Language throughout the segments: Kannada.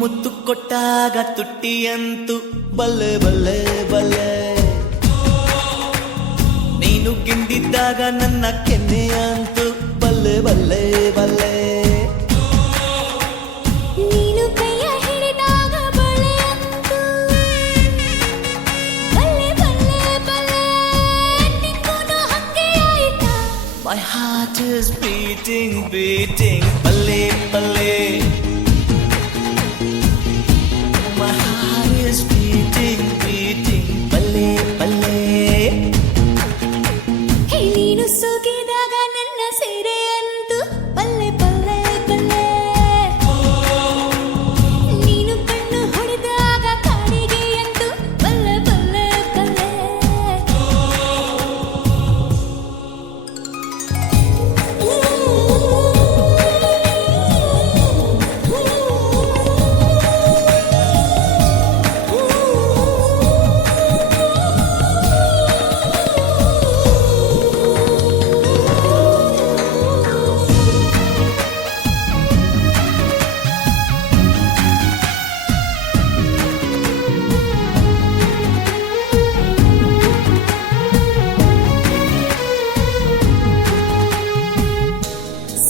ಮುತ್ತು ಕೊಟ್ಟಾಗ ತುಟ್ಟಿಯಂತು ಬಲ್ಲೆ ಬಲ್ಲೆ ಬಲ್ಲೆ, ನೀನು ಗಿಂಡಿದ್ದಾಗ ನನ್ನ ಕೆನ್ನೆಯಂತು ಬಲ್ಲೆ ಬಲ್ಲೆ ಬಲ್ಲೆ, ನೀನು ಕೈಯ ಹಿಡಿದಾಗ ಬಳೆಯಂತು ಬಲ್ಲೆ ಬಲ್ಲೆ ಬಲ್ಲೆ, ನಿಂಗೂನು ಹಂಗೆ ಆಯ್ತಾ? My heart is beating, beating, ಬಲ್ಲೆ ಬಲ್ಲೆ. My heart is beating, beating, ಬಲ್ಲೆ ಬಲ್ಲೆ. ಹೇ ನೀನು ಸೋಕಿದಾಗ ನನ್ನ ಸೀರೆಯಂತು ಬಲ್ಲೆ ಬಲ್ಲೆ ಬಲ್ಲೆ, ನೀನು ಕಣ್ಣು ಹೊಡೆದಾಗ ಕಾಡಿಗೆಯಂತು ಬಲ್ಲೆ ಬಲ್ಲೆ ಬಲ್ಲೆ.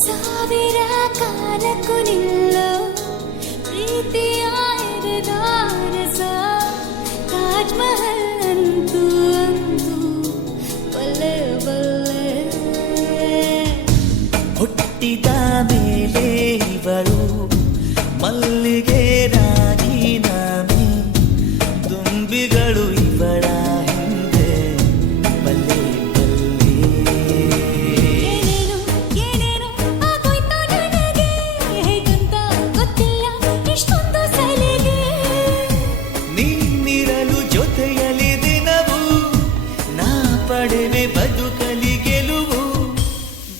ಸಾವಿರ ಕಾಲಕ್ಕೂ ನಿಲ್ಲೋ ಪ್ರೀತಿಯ ಎರೆದಾರಸ, ತಾಜ್ ಮಹಲ್ ಅಂತೂ ಅಂತೂ ಬಲ್ಲೆ ಬಲ್ಲೆ. ಹುಟ್ಟಿದ ಮೇಲೆ ಇವಳು ಮಲ್ಲಿಗೆ ರಾಜೀನಾಮೆ, ದುಂಬಿಗಳು ಇವಳ ಹಿಂದೆ ಬಲ್ಲೆ ಬಲ್ಲೆ. ಏನೇನು ಏನೇನು ಆಗೋಯ್ತು ನನಗೆ, ಹೇಗಂತ ಗೊತ್ತಿಲ್ಲ ಇಷ್ಟೊಂದು ಸಲಿಗೆ. ನೀನಿರಲು ಜೊತೆಯಲ್ಲಿ ದಿನವು ನಾ ಪಡೆವೆ ಬದುಕಲಿ ಗೆಲುವು,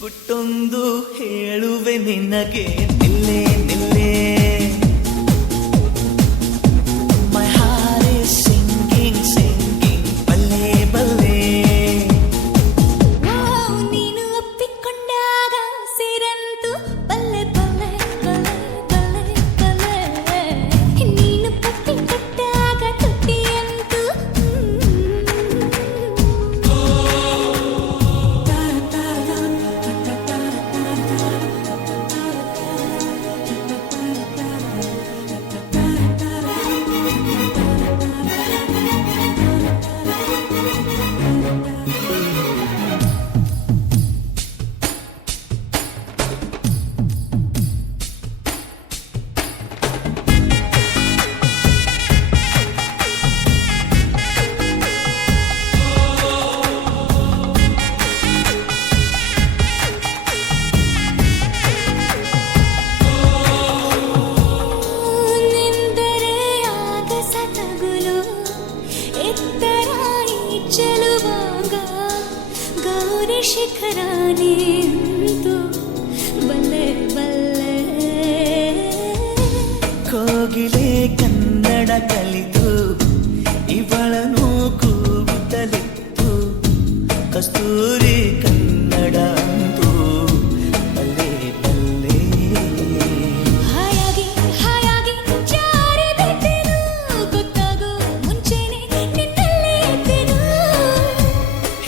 ಗುಟ್ಟೊಂದು ಹೇಳುವೆ ನಿನಗೆ ನಿಲ್ಲೆ ನಿಲ್ಲೆ. My heart is singing, singing, ಬಲ್ಲೆ ಬಲ್ಲೆ. ವಾವ್, ನೀನು ಒಪ್ಪಿಕೊಂಡಾಗ ಸಿರಂತು ಬಲ್ಲೆ ಬಲ್ಲೆ ಬಲ್ಲೆ ಬಲ್ಲೆ ಬಲ್ಲೆ, ನೀನು ಪಟ್ಟಿ ಕಟ್ಟಾಗ ತುಟ್ಟಿಯಂತು ನಿಂದರೆ ಆಗಸ ತಗುಲು ಎತ್ತರ ಈ ಚೆಲುವಾಗ, ಗೌರಿ ಶಿಖರಾನಿ ಅಂತೂ ಬಲ್ಲೆ ಬಲ್ಲೆ. ಕೋಗಿಲೆ ಕನ್ನಡ ಕಲಿತು ಇವಳನು ಕೂಗುತ್ತಲಿತ್ತು, ಕಸ್ತೂರಿ ಕನ್ನಡ ಅಂತೂ ಬಲ್ಲೆ ಬಲ್ಲೆ. ಹಾಯಾಗಿ ಹಾಯಾಗಿ ಜಾರಿ ಬಿಟ್ಟೆನು, ಗೊತ್ತಾಗೋ ಮುಂಚೆನೆ ನಿನ್ನಲ್ಲೇ ಇದ್ದೆನು.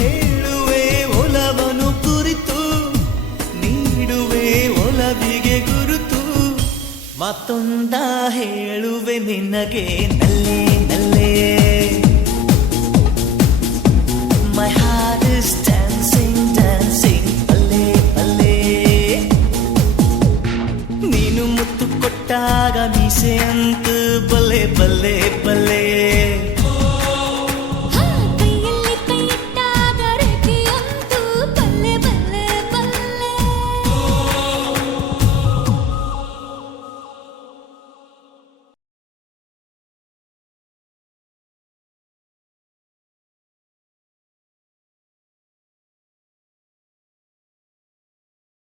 ಹೇಳುವೆ ಒಲವನು ಕುರಿತು, ನೀಡುವೆ ಒಲವಿಗೆ ಗುರುತು, ಮತ್ತೊಂದ ಹೇಳುವೆ ನಿನಗೆ ನಲ್ಲೆ ನಲ್ಲೆ. My heart is dancing, dancing, ಬಲ್ಲೆ ಬಲ್ಲೆ. ನೀನು ಮುತ್ತು ಕೊಟ್ಟಾಗ ಮೀಸೆ ಅಂತ ಬಲ್ಲೆ ಬಲ್ಲೆ